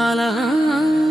alamat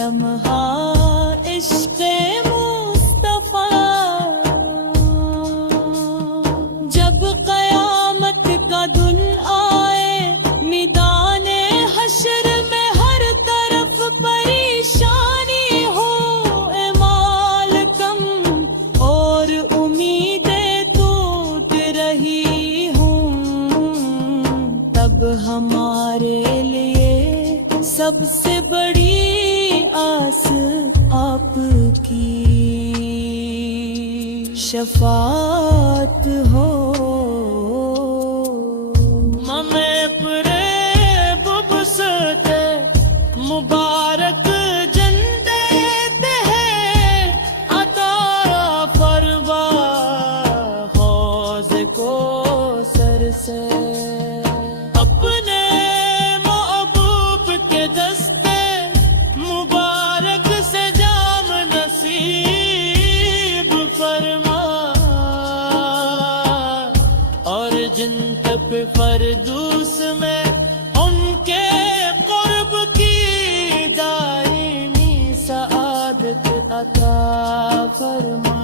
لمحہ عشق مصطفیٰ، جب قیامت کا دن آئے میدان حشر میں ہر طرف پریشانی ہو، اعمال کم اور امیدیں ٹوٹ رہی ہوں، تب ہمارے لیے سب سے بڑی آس آپ کی شفاعت ہو۔ ممیں پرے ببستے مبارک جندے ہیں، عطا فرما حوض کو سر سے، اپنے محبوب کے دستے مبارک سے جام نصیب فرما، اور جن تپ فردوس میں ان کے قرب کی دائمی سعادت عطا فرما۔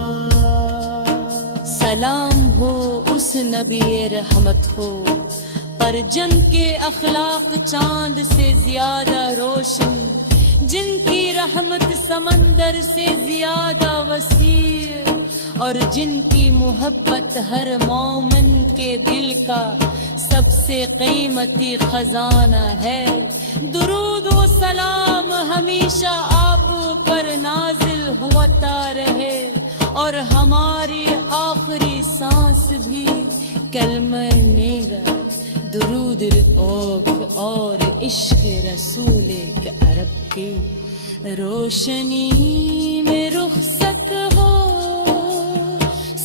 سلام ہو اس نبی رحمت ہو، پر جن کے اخلاق چاند سے زیادہ روشن، جن کی رحمت سمندر سے زیادہ وسیع، اور جن کی محبت ہر مومن کے دل کا سب سے قیمتی خزانہ ہے۔ درود و سلام ہمیشہ آپ پر نازل ہوتا رہے، اور ہماری آخری سانس بھی کلمہ میرا درود اوک اور عشق رسول عرب کی روشنی میں رخصت ہو۔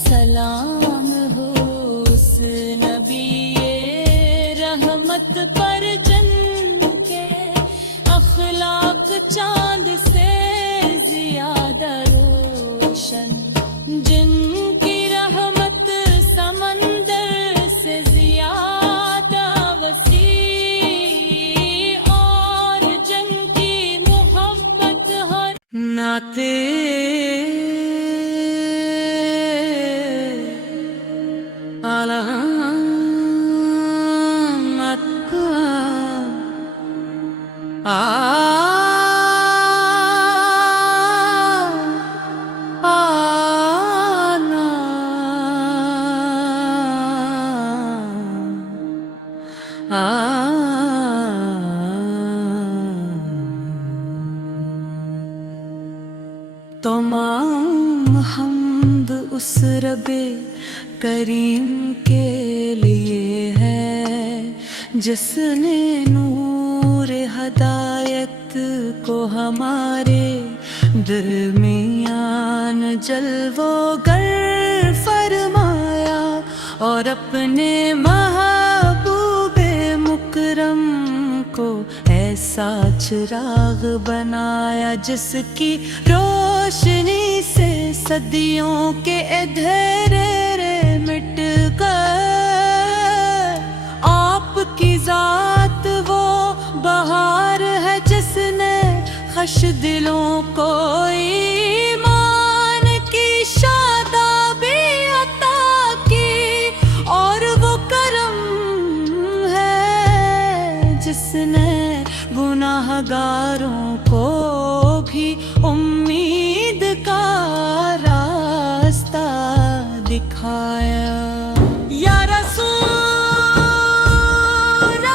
سلام ہو اس نبی رحمت پر جن کے اخلاق چاند سے زیادہ روشن، جن کی رحمت سمندر سے زیادہ وسیع، اور جن کی محبت ہر ناتے علامت تمام حمد اس رب کریم کے لیے ہے، جس نے نور ہدایت کو ہمارے درمیان جلوہ گر فرمایا، اور اپنے محبوب مکرم کو ایسا چراغ بنایا، جس کی روشنی سے صدیوں کے اندھیرے مٹ کر، آپ کی ذات وہ بہار ہے جس نے خوش دلوں کو ایمان کی شادابی عطا کی، اور وہ کرم ہے جس نے گناہ گاروں کو بھی امید کا راستہ دکھایا۔ یا رسول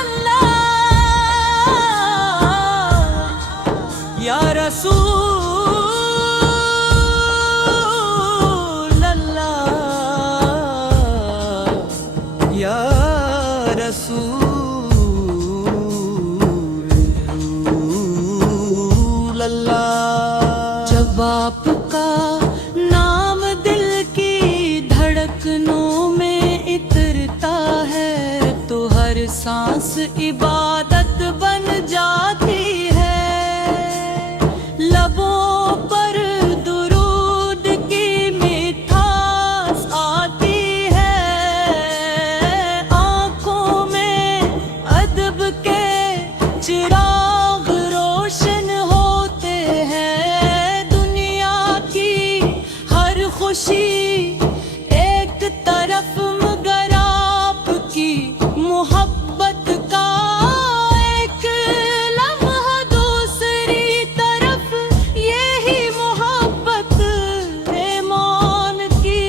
اللہ، یا رسول اللہ، یا رسول اللہ۔ جب آپ کا نام دل کی دھڑکنوں میں اترتا ہے، تو ہر سانس عبادت بن جاتی ہے، لبوں پر درود کی مٹھاس آتی ہے، آنکھوں میں ادب کے چراغ روشن ہوتے ہیں۔ خوشی ایک طرف مگر آپ کی محبت کا ایک لمحہ دوسری طرف یہی محبت ایمان کی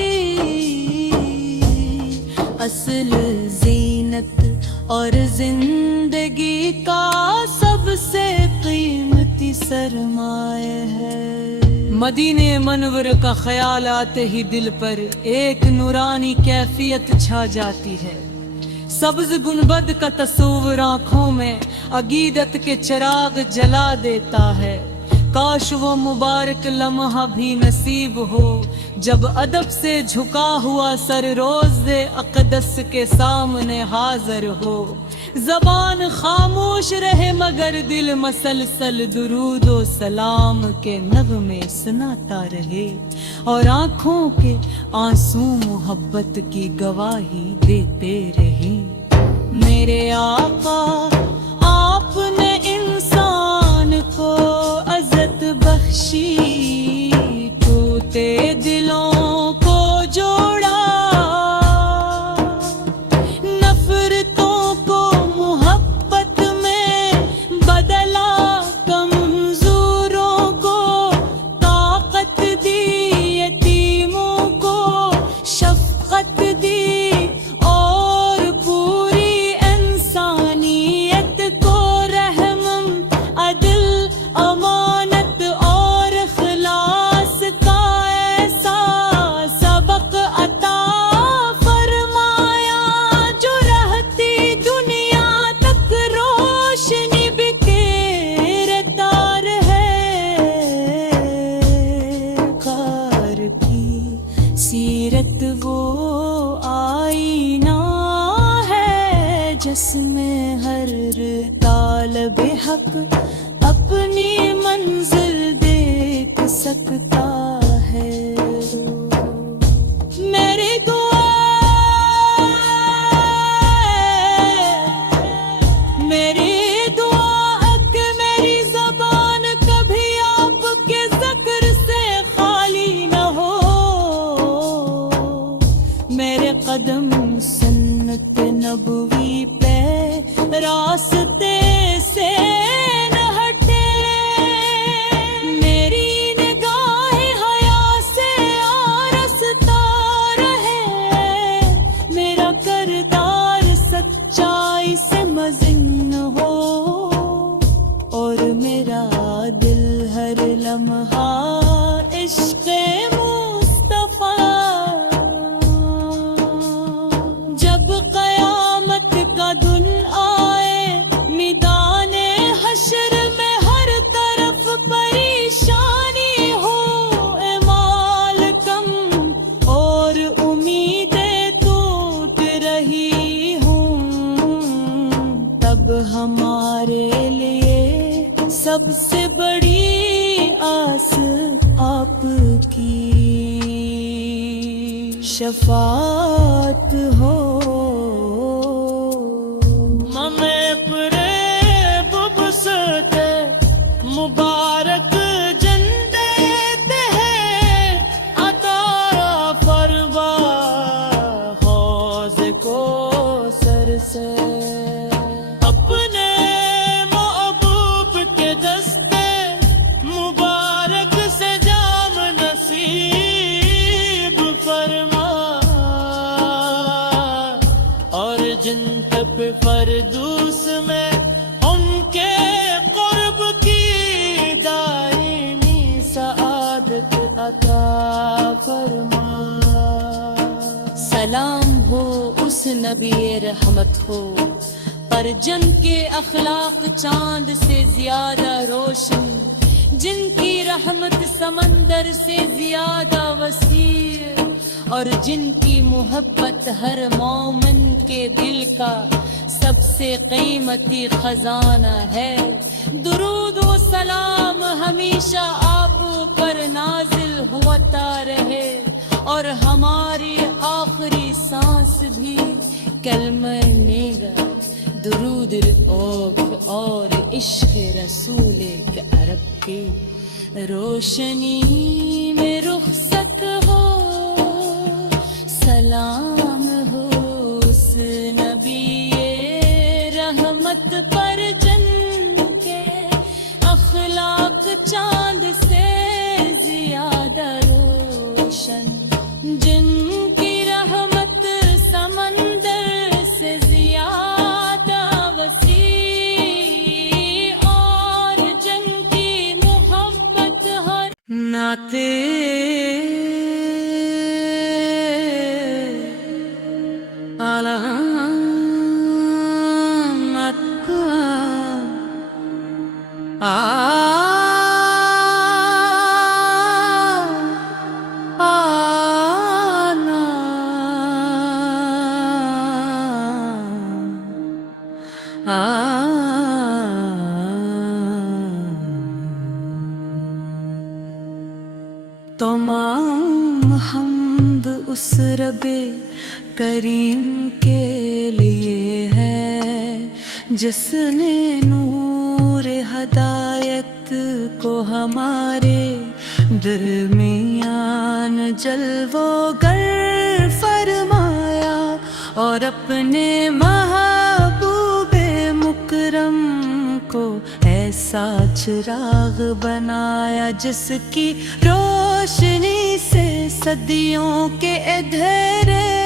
اصل زینت اور زندگی کا سب سے قیمتی سرمایہ ہے۔ مدینہ منور کا خیال آتے ہی دل پر ایک نورانی کیفیت چھا جاتی ہے۔ سبز گنبد کا تصور آنکھوں میں عقیدت کے چراغ جلا دیتا ہے۔ کاش وہ مبارک لمحہ بھی نصیب ہو جب ادب سے جھکا ہوا سر روز اقدس کے سامنے حاضر ہو۔ زبان خاموش رہے مگر دل مسلسل درود و سلام کے نغمے سناتا رہے، اور آنکھوں کے آنسو محبت کی گواہی دیتے رہے۔ میرے آقا آپ نے انسان کو عزت بخشی، ٹوٹے دلوں کو جوڑا، نفرتوں کو محبت میں بدلا، کمزوروں کو طاقت دی، یتیموں کو شفقت دی، اور پوری انسانیت کو رحم، عدل، امانت اور اخلاص کا ایسا سبق عطا فرمایا جو رہتی دنیا تک روشنی بکھیر تار ہے۔ کار کی سیرت وہ آئینہ ہے جس میں ہر طالب حق اپنی منزل دیکھ سکتا ہے۔ میری دعا کہ میری زبان کبھی آپ کے ذکر سے خالی نہ ہو، میرے قدم سنت نبوی پہ راستے سے نہ ہٹے، میری نگاہ حیا سے آرستہ رہے، میرا کردار سچائی سے مزن ہو، اور میرا دل ہر لمحہ عشق مصطفیٰ۔ جب قیامت کا دن آئے میدان حشر میں ہر طرف پریشانی ہو، اعمال کم اور امیدیں ٹوٹ رہی ہوں، تب ہمارے لیے سب سے بڑی آس آپ کی شفاعت ہو۔ ممے پرے ببستے مبارک جندے ہیں، عطا فرما حوض کو سر سے، اپنے محبوب کے دستے مبارک سے جام نصیب فرما، اور جن تپ فردوس میں ان کے قرب کی دائمی سعادت عطا فرما۔ سلام ہو اس نبی رحمت ہو، پر جن کے اخلاق چاند سے زیادہ روشن، جن کی رحمت سمندر سے زیادہ وسیع، اور جن کی محبت ہر مومن کے دل کا سب سے قیمتی خزانہ ہے۔ درود و سلام ہمیشہ آپ پر نازل ہوتا رہے، اور ہماری آخری سانس بھی کلمہ میرا درود اوک اور عشق رسول عرب کی روشنی میں رخصت ہو۔ چاند سے زیادہ روشن، جن کی رحمت سمندر سے زیادہ وسیع، اور جن کی محبت ہر ناتے علامت تمام حمد اس رب کریم کے لیے ہے جس نے نور ہدایت کو ہمارے درمیان جلوہ گر فرمایا، اور اپنے محبوب مکرم کو ایسا چراغ بنایا جس کی روشنی سے صدیوں کے اندھیرے